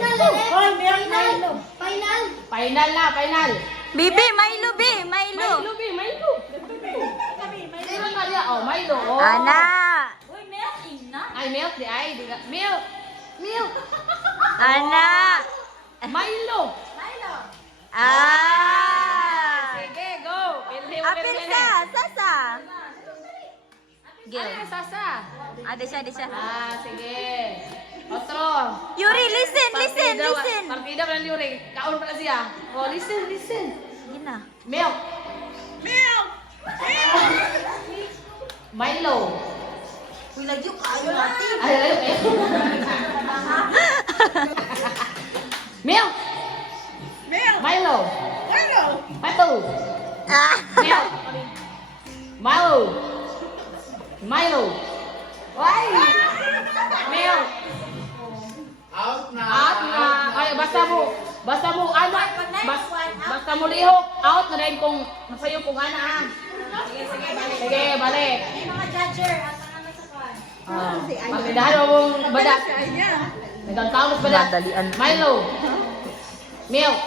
Hoy, Milo. Final na, final. Bibi, Milo, Bi, Milo. Milo. Milo na dia. Oh, Milo. Oh. Ana. Ay, milk di ay. Milk. Ana. Milo. Ah. Sige, go. Pilih mo Apil sa, sasa. Gil. Ano sasa? Ada siya. Ah, sige. Otro. Yuri, listen. Partida pa ng Yuri. Kaon pa na siya. Oh, listen. Gina. Milk. Milo. Uy, lagi yung kayo natin. Ay, Milk. Milo. Pato. Ah. Milo. Why? Milk. Out na. Ay, basta mo, ano, basta mo lihok. Out na rin kung masayo kung ano, ah. Sige, balik. May mga judger at ano sa kwan. Magdahan mo mong badak. Nagkakaon mo badak. Madalian. Milo. Milk.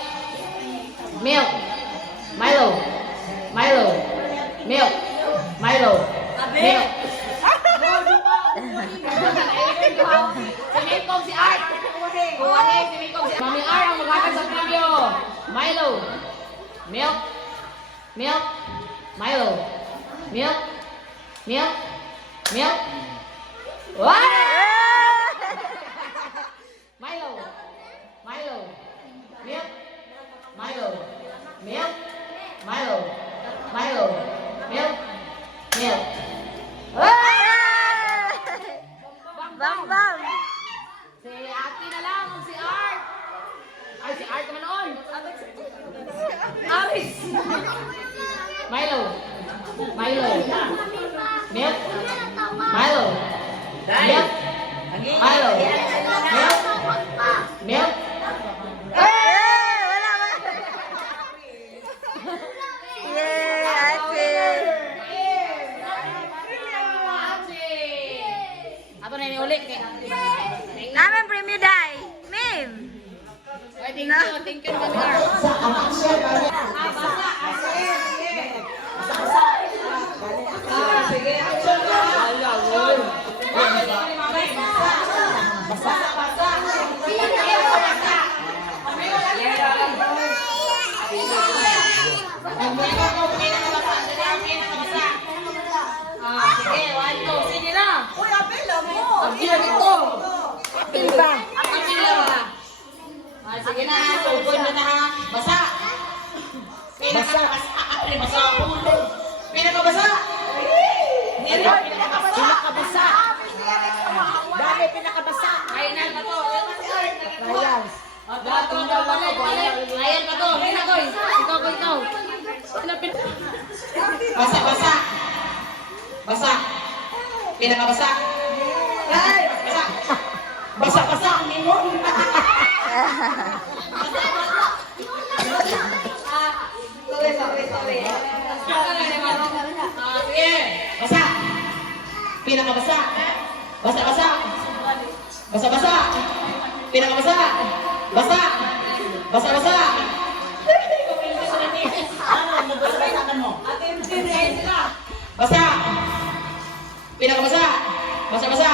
Milo. Milk. Simikog si Art. Simikog si Mami Art ang maghatag sa premyo. Milo. Milk. Milo. Milk. What? Milo. Bam. Si Aki na lang, si Art. Ay, si Art naman noon. Aris. Milo. Milk. Wala. Yay, ate. Ato na ini ulit. Namin premium dai. Mim. Thank you, Mami Art. Sige, 1, 2, sige na. Uy, apela mo. Apila dito. Apila ba? Ah, sige na, tugod na ha. Basa. Basa ang ulo. Pinakabasa. Pinakabasa. Dami pinakabasa. Kainan ka to. Balik. Ayan ka to. Ikaw. Basa. Pinakabasa. Basa. Sorry. Sige. Basa. Pinakabasa. Basa. Pinakabasa. Basa. Basa. Pinakabasa. Basa.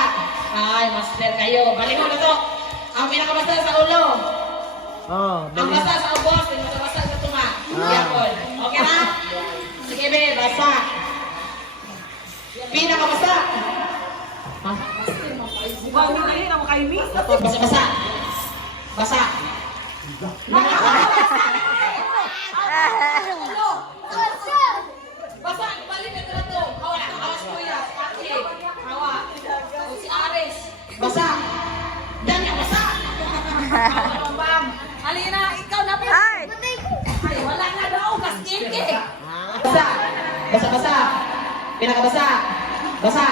Ay, master kayo. Balik mo na to. Ang pinakabasa sa ulo. Ang basa sa ubos, pinakabasa sa tunga. Yapon. Okay na? Sige, be, basa. Pinakabasa. Basa. Basa, balik na to. Awas ko yan. Hawa. Si Ares. Basa. Dan yang basa. Bam. Alina, ikaw na po. Ay. Ay, wala na daw. Kaskiki. Basa. Pinakabasa. Pinakabasa. Basa.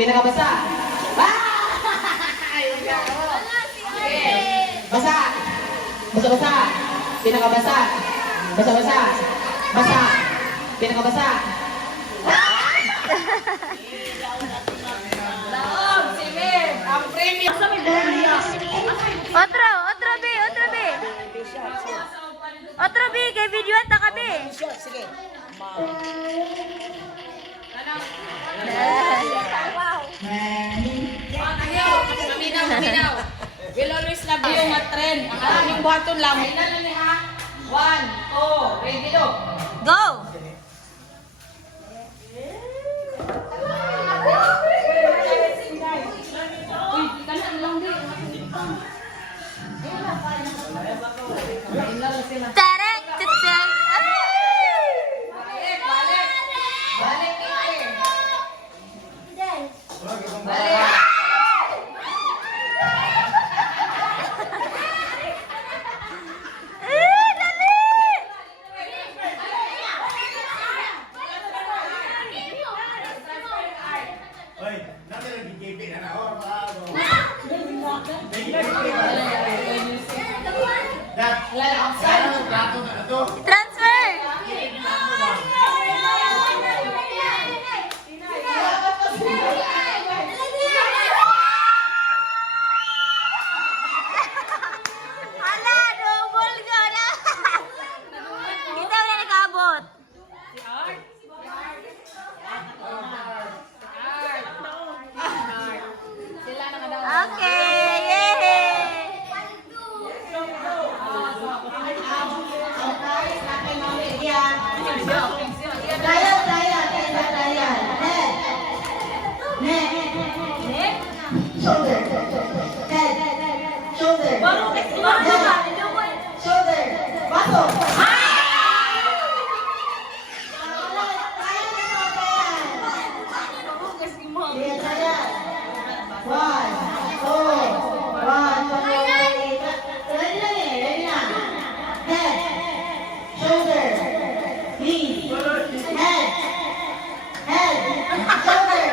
Pinakabasa. Pinakabasa. Daog, si Mim. Ang premium. Otro. videoan ta kami. Short, sige. Maminaw. We'll always love you nga trend. Ang aming buhaton lang. Ay na lang ha. 1, 2, ready do. Go! Tarek! Tutseng! Balik, balik. Balik, Kiki. Balik. Dali! Oy, nanti lagi GP na na. Oh, bago. Dat, plato na to. Transfer! Hala, double ka na! Kita wala nag-abot. Okay! Yay! Trial, trial, trial, trial. Neck. Neck. Shoulder. Head. Shoulder. Head. Shoulder. Baso. Trial, trial. 1, 2, 1, 2, 3. Ready na eh, ready na. Head. Shoulder. Knee. Head. Head. Shoulder.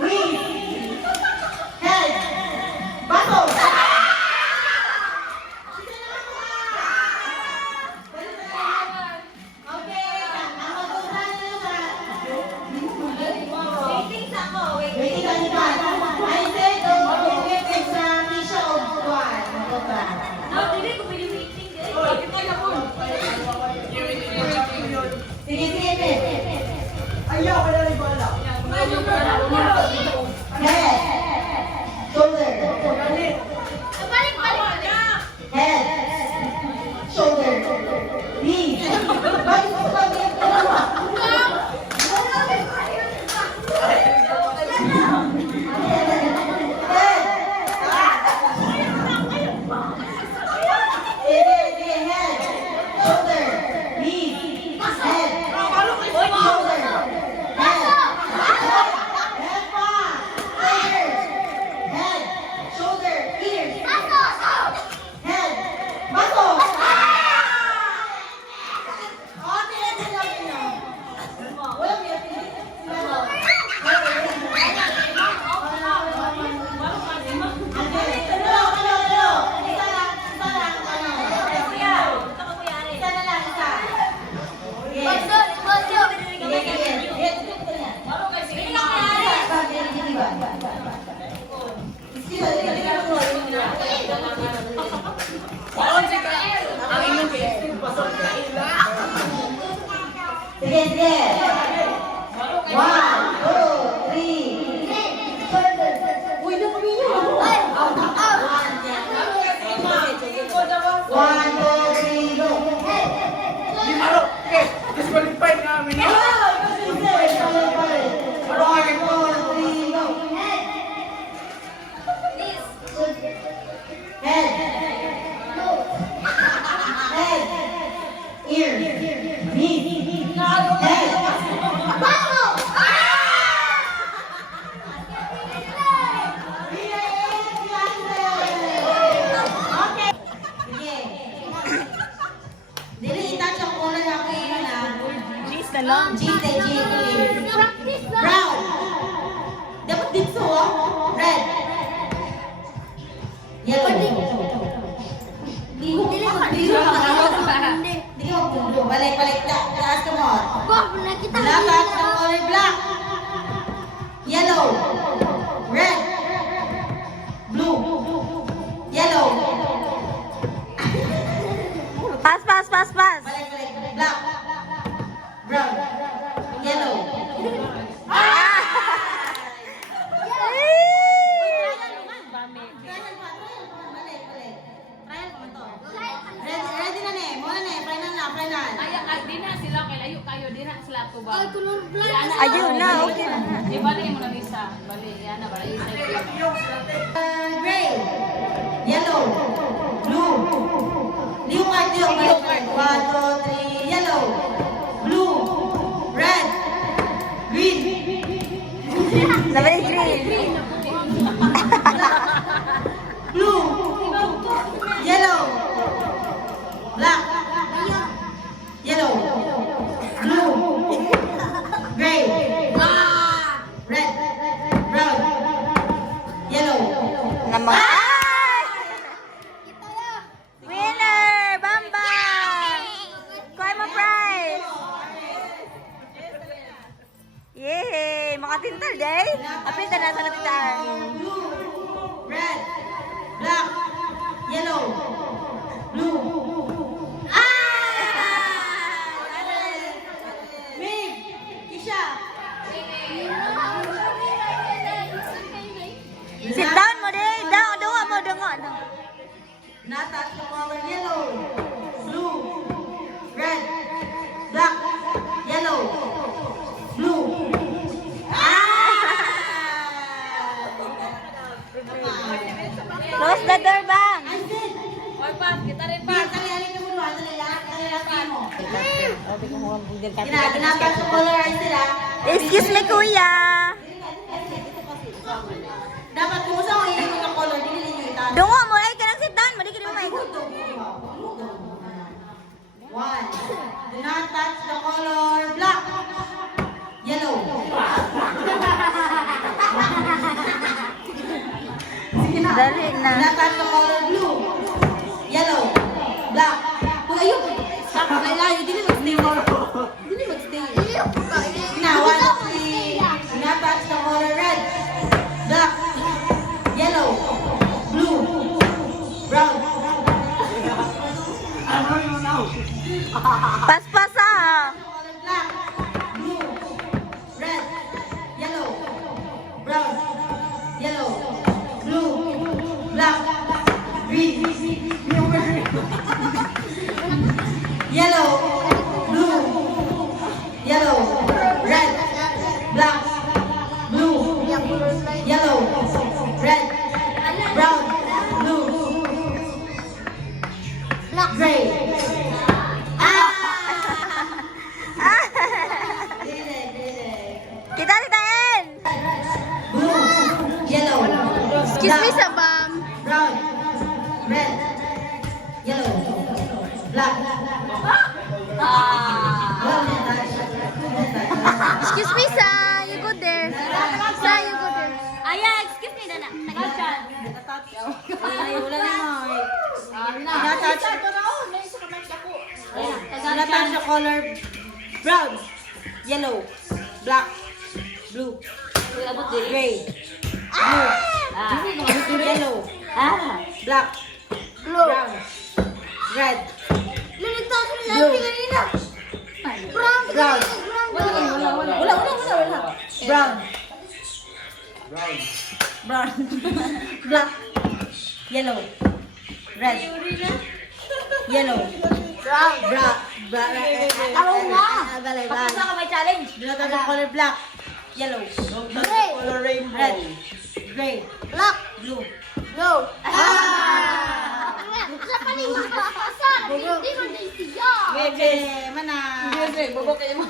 Knee. Head. Bato. Okay. Ang magustuhan nyo sa... Waiting ka nito. I said, don't go waiting sa Misha of Juan. Magustuhan. Sige, sige, sige. Ayaw, wala rin wala. Head. Shoulder. Head. Shoulder. Knee. Balik mo kami ang dalawa. Head. Sige, sige, head. Shoulder. Knee. Head. Shoulder. Head. Head pa. Ears. Head. Shoulder. Ears. Head. Bato. Okay, sila nyo. Walang Sige, sige. 1, 2, 3. Uy, nakuwi nyo. 1, 2, 3, go. Disqualified namin. Head. Head. Ear. Knee. Head. Bato. Okay. Sige. Dili itouch ang kulay ako yun ah. Cheese na lang. Cheese and chili. Brown. Dapat dito oh. Red. Yellow. Di ko balik. Taas ka mo. Dapat ang color black. Yellow. Red. Blue. Yellow. Pass, pass, pass. Ayun na, okay na. Ibalik mo na isa. Balik, yan na, balik isa. Gray. Yellow. Blue. Liu card. 1, 2, 3. Yellow. Blue. Red. Green. Nabalik green. Blue. Yellow. Black. Yellow. Blue. Gray. Red. Brown. Yellow. Namang... Ay! Winner! Bamba! Kuha mo prize! Yay! Makatintal, day! Apita na sa natitaan. Blue. Red. Black. Yellow. Blue. Meg. Isha. Sit down mo, day! Dunga mo, dunga. Natas the color yellow. Blue. Red. Black. Yellow. Blue. Close the door, bang! I said. Hoy, Pam, kita rin, Pag, Pam. tali ka mo doon. Tali mo. Ginatas the color I said Excuse me, kuya! Dapat kung saan ang iyon ng color, hindi ninyo itaas. Dunga mo, ay, kanang sit down mo, di ka naman maikot. 1. Do not touch the color black. Yellow. Dali Do na. not touch the color blue. Yellow. Black. Uy, ayun. Saka layo. Dili mag-stay mo. Dili mag-stay. Na, 1, 2, 3. Do not touch the color red. Black. Yellow. Blue. Brown. Paspas ah! Color black, blue, red, yellow, brown, yellow, blue, black, green, yellow, blue, yellow, red, black, blue, yellow, red, brown, blue, gray. Kita titain! Blue, yellow, Excuse me, black, Sabam. brown, red, yellow, black. Excuse me, Sa. You go there. Sa, you go there. Aya, excuse me, Dana. Ay, wala na Natouch the color brown, yellow, black, blue, gray, blue, yellow, black, brown, red, blue, brown, brown, brown, black, yellow, red, yellow, brown, challenge. Do not touch the color black, yellow, color rainbow, red, gray, Black. blue. Go. Sa kanina, sa hindi ko din siya. Bebe, mana. Bubok kayo mo.